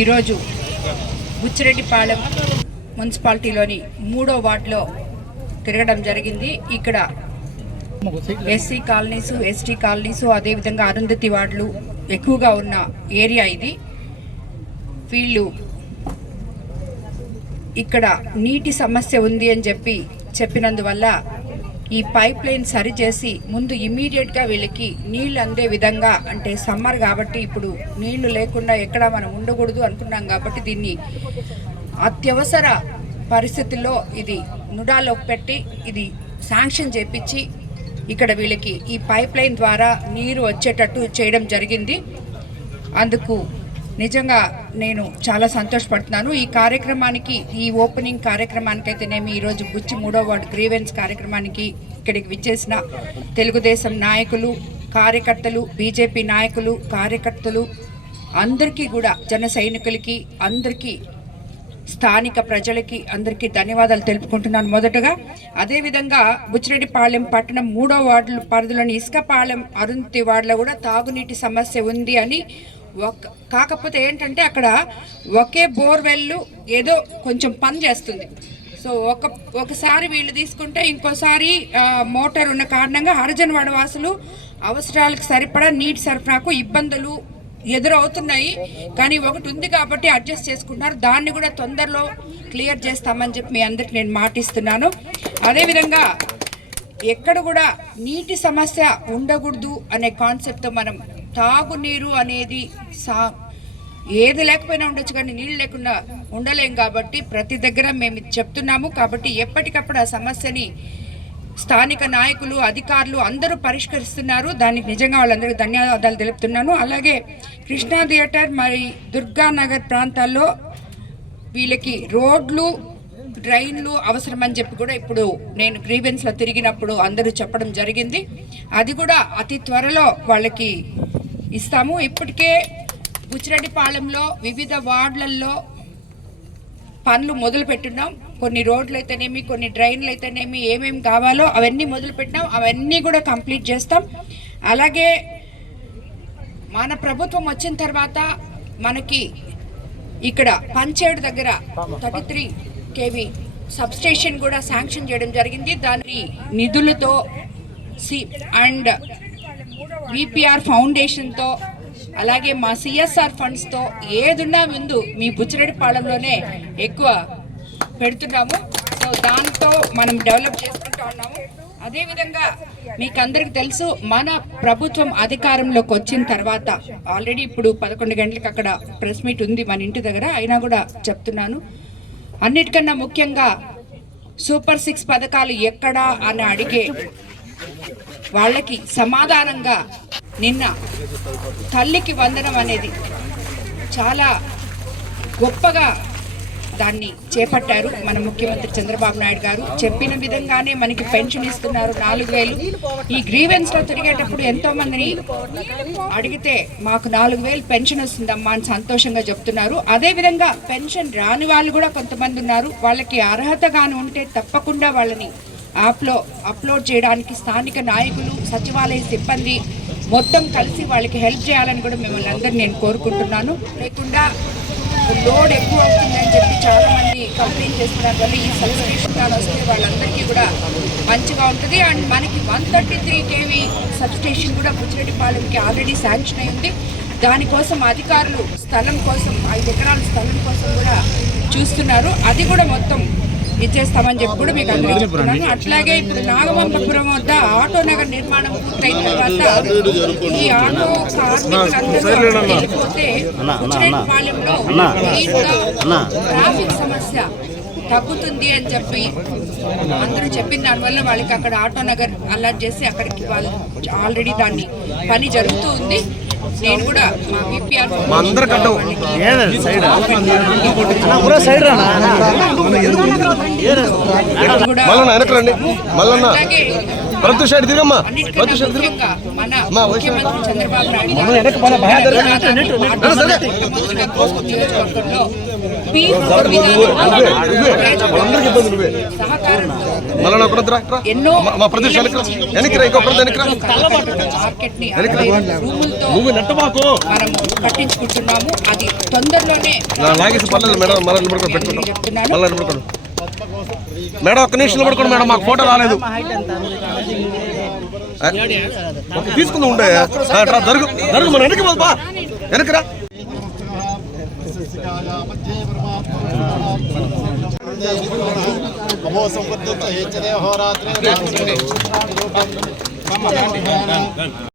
ఈరోజు బుచ్చిరెడ్డిపాలెం మున్సిపాలిటీలోని మూడో వార్డులో తిరగడం జరిగింది. ఇక్కడ ఎస్సీ కాలనీస్ ఎస్టీ కాలనీస్ అదేవిధంగా అరుంధతి వార్డులు ఎక్కువగా ఉన్న ఏరియా ఇది. వీళ్ళు ఇక్కడ నీటి సమస్య ఉంది అని చెప్పి చెప్పినందువల్ల ఈ పైప్ లైన్ సరిచేసి ముందు ఇమీడియట్గా వీళ్ళకి నీళ్ళు అందే విధంగా అంటే సమ్మర్ కాబట్టి ఇప్పుడు నీళ్ళు లేకుండా ఎక్కడ మనం ఉండకూడదు అనుకున్నాం కాబట్టి దీన్ని అత్యవసర పరిస్థితుల్లో ఇది నుడాలో పెట్టి ఇది శాంక్షన్ చేపించి ఇక్కడ వీళ్ళకి ఈ పైప్ లైన్ ద్వారా నీరు వచ్చేటట్టు చేయడం జరిగింది. అందుకు నిజంగా నేను చాలా సంతోషపడుతున్నాను. ఈ కార్యక్రమానికి ఈ ఓపెనింగ్ కార్యక్రమానికి అయితేనేమి ఈరోజు బుచ్చి మూడో వార్డు గ్రీవెన్స్ కార్యక్రమానికి ఇక్కడికి విచ్చేసిన తెలుగుదేశం నాయకులు కార్యకర్తలు బీజేపీ నాయకులు కార్యకర్తలు అందరికీ కూడా జన సైనికులకి అందరికీ స్థానిక ప్రజలకి అందరికీ ధన్యవాదాలు తెలుపుకుంటున్నాను మొదటగా. అదేవిధంగా బుచ్చిరెడ్డిపాళెం పట్టణం మూడో వార్డు పరిధిలోని ఇసుకపాలెం అరుంతి వార్డులో కూడా తాగునీటి సమస్య ఉంది అని కాకపోతే ఏంటంటే అక్కడ ఒకే బోర్వెల్ ఏదో కొంచెం పని చేస్తుంది. సో ఒక ఒకసారి వీళ్ళు తీసుకుంటే ఇంకోసారి మోటార్ ఉన్న కారణంగా హరిజనవాడ వాసులు అవసరాలకు సరిపడా నీటి సరఫరాకు ఇబ్బందులు ఎదురవుతున్నాయి. కానీ ఒకటి ఉంది కాబట్టి అడ్జస్ట్ చేసుకుంటున్నారు. దాన్ని కూడా తొందరలో క్లియర్ చేస్తామని చెప్పి మీ అందరికి నేను మాటిస్తున్నాను. అదేవిధంగా ఎక్కడ కూడా నీటి సమస్య ఉండకూడదు అనే కాన్సెప్ట్తో మనం తాగునీరు అనేది సా ఏది లేకపోయినా ఉండొచ్చు కానీ నీళ్ళు లేకుండా ఉండలేం కాబట్టి ప్రతి దగ్గర మేము చెప్తున్నాము కాబట్టి ఎప్పటికప్పుడు ఆ సమస్యని స్థానిక నాయకులు అధికారులు అందరూ పరిష్కరిస్తున్నారు. దానికి నిజంగా వాళ్ళందరికీ ధన్యవాదాలు తెలుపుతున్నాను. అలాగే కృష్ణా థియేటర్ మరి దుర్గానగర్ ప్రాంతాల్లో వీళ్ళకి రోడ్లు డ్రైన్లు అవసరమని చెప్పి కూడా ఇప్పుడు నేను గ్రీవెన్స్లో తిరిగినప్పుడు అందరూ చెప్పడం జరిగింది. అది కూడా అతి త్వరలో వాళ్ళకి ఇస్తాము. ఇప్పటికే బుచ్చిరెడ్డిపాలెంలో వివిధ వార్డులలో పనులు మొదలు పెట్టున్నాం కొన్ని రోడ్లు అయితేనేమి కొన్ని డ్రైన్లు అయితేనేమి ఏమేమి కావాలో అవన్నీ మొదలు పెట్టినాం అవన్నీ కూడా కంప్లీట్ చేస్తాం. అలాగే మన ప్రభుత్వం వచ్చిన తర్వాత మనకి ఇక్కడ పంచేడు దగ్గర థర్టీ త్రీ కేవీ సబ్స్టేషన్ కూడా శాంక్షన్ చేయడం జరిగింది. దాని నిధులతో సి అండ్ విపిఆర్ ఫౌండేషన్తో అలాగే మా సిఎస్ఆర్ ఫండ్స్తో ఏదున్నా ముందు మీ బుచ్చిరెడ్డిపాళెంలోనే ఎక్కువ పెడుతున్నాము. సో దాంతో మనం డెవలప్ చేసుకుంటూ ఉన్నాము. అదేవిధంగా మీకు అందరికి తెలుసు మన ప్రభుత్వం అధికారంలోకి వచ్చిన తర్వాత ఆల్రెడీ ఇప్పుడు పదకొండు గంటలకు అక్కడ ప్రెస్ మీట్ ఉంది మన ఇంటి దగ్గర అయినా కూడా చెప్తున్నాను. అన్నిటికన్నా ముఖ్యంగా సూపర్ సిక్స్ పథకాలు ఎక్కడా అని అడిగే వాళ్ళకి సమాధానంగా నిన్న తల్లికి వందనం అనేది చాలా గొప్పగా దాన్ని చేపట్టారు మన ముఖ్యమంత్రి చంద్రబాబు నాయుడు గారు. చెప్పిన విధంగానే మనకి పెన్షన్ ఇస్తున్నారు నాలుగు వేలు. ఈ గ్రీవెన్స్లో తిరిగేటప్పుడు ఎంతో మందిని అడిగితే మాకు నాలుగు వేలు పెన్షన్ వస్తుందమ్మా అని సంతోషంగా చెప్తున్నారు. అదే విధంగా పెన్షన్ రాని వాళ్ళు కూడా కొంతమంది ఉన్నారు. వాళ్ళకి అర్హతగాను ఉంటే తప్పకుండా వాళ్ళని యాప్లో అప్లోడ్ చేయడానికి స్థానిక నాయకులు సచివాలయ సిబ్బంది మొత్తం కలిసి వాళ్ళకి హెల్ప్ చేయాలని కూడా మిమ్మల్ని అందరినీ నేను కోరుకుంటున్నాను. లేకుండా లోడ్ ఎక్కువ అవుతుందని చెప్పి చాలా మంది కంప్లైంట్ చేస్తున్నారు వల్ల ఈ సబ్స్క్రిప్షన్ కార్డు వస్తే వాళ్ళందరికీ కూడా మంచిగా ఉంటుంది. అండ్ మనకి one thirty three KV substation కూడా బుచ్చిరెడ్డిపాలెంకి ఆల్రెడీ శాంక్షన్ అయింది దానికోసం అధికారులు స్థలం కోసం ఐదు ఎకరాల స్థలం కోసం కూడా చూస్తున్నారు. అది కూడా మొత్తం ఇచ్చేస్తామని చెప్పి కూడా మీకు అందరికీ చెప్తున్నాను అట్లాగే ఇప్పుడు నాగవంతపురం వద్ద ఆటో నగర్ నిర్మాణం పూర్తయిన తర్వాత ఈ ఆటో వెళ్ళిపోతే పాలెంలో ట్రాఫిక్ సమస్య తగ్గుతుంది అని చెప్పి అందరూ చెప్పిన దానివల్ల వాళ్ళకి అక్కడ ఆటో నగర్ అలర్ట్ చేసి అక్కడికి వాళ్ళు ఆల్రెడీ దాన్ని పని జరుగుతూ ఉంది నేను కూడా మా బీపీఆర్ కూడా మల్లన్న వెనక్కి రండి మల్లన్న అలాగే ప్రతి సైడ్ తిరగమ్మా ప్రతి సైడ్ తిరుగు ముఖ్యంగా మన అమ్మా, వయసు ముఖ్యమంత్రి చంద్రబాబు నాయుడు మనం వెనక్కి పోనా? భయ జరగదు. గారు సరే. ముఖ్యమంత్రిగా కోసుకు నియోజకవర్గంలో పీ నువ్వే, నువ్వే. వాళ్ళందరికీ ఇబ్బంది నువ్వే. సహకారం మళ్ళీ. ఎన్నో మా- మా ప్రదేశ్ వెనక్కి రా. వెనక్కి రా ఇంకో ప్రదేశ్ వెనక్కి రా వెనక్కి నువ్వు నెట్ట మాకు మనం కట్టించుకుంటున్నాము అది తొందరలోనే లాగేసి పర్లేదు మేడం మళ్ళీ నిలబడుకొని పెట్టుకుంటాం మళ్ళీ నిలబడుకోండి మేడం ఒక్క నిమిషం పడుకోండి మేడం మాకు ఫోటో రాలేదు. ఆ, ఉండే. ఆ, రా, జరుగు జరుగు మన వెనక్కి పోదు బా వెనక్కి సంపత్తి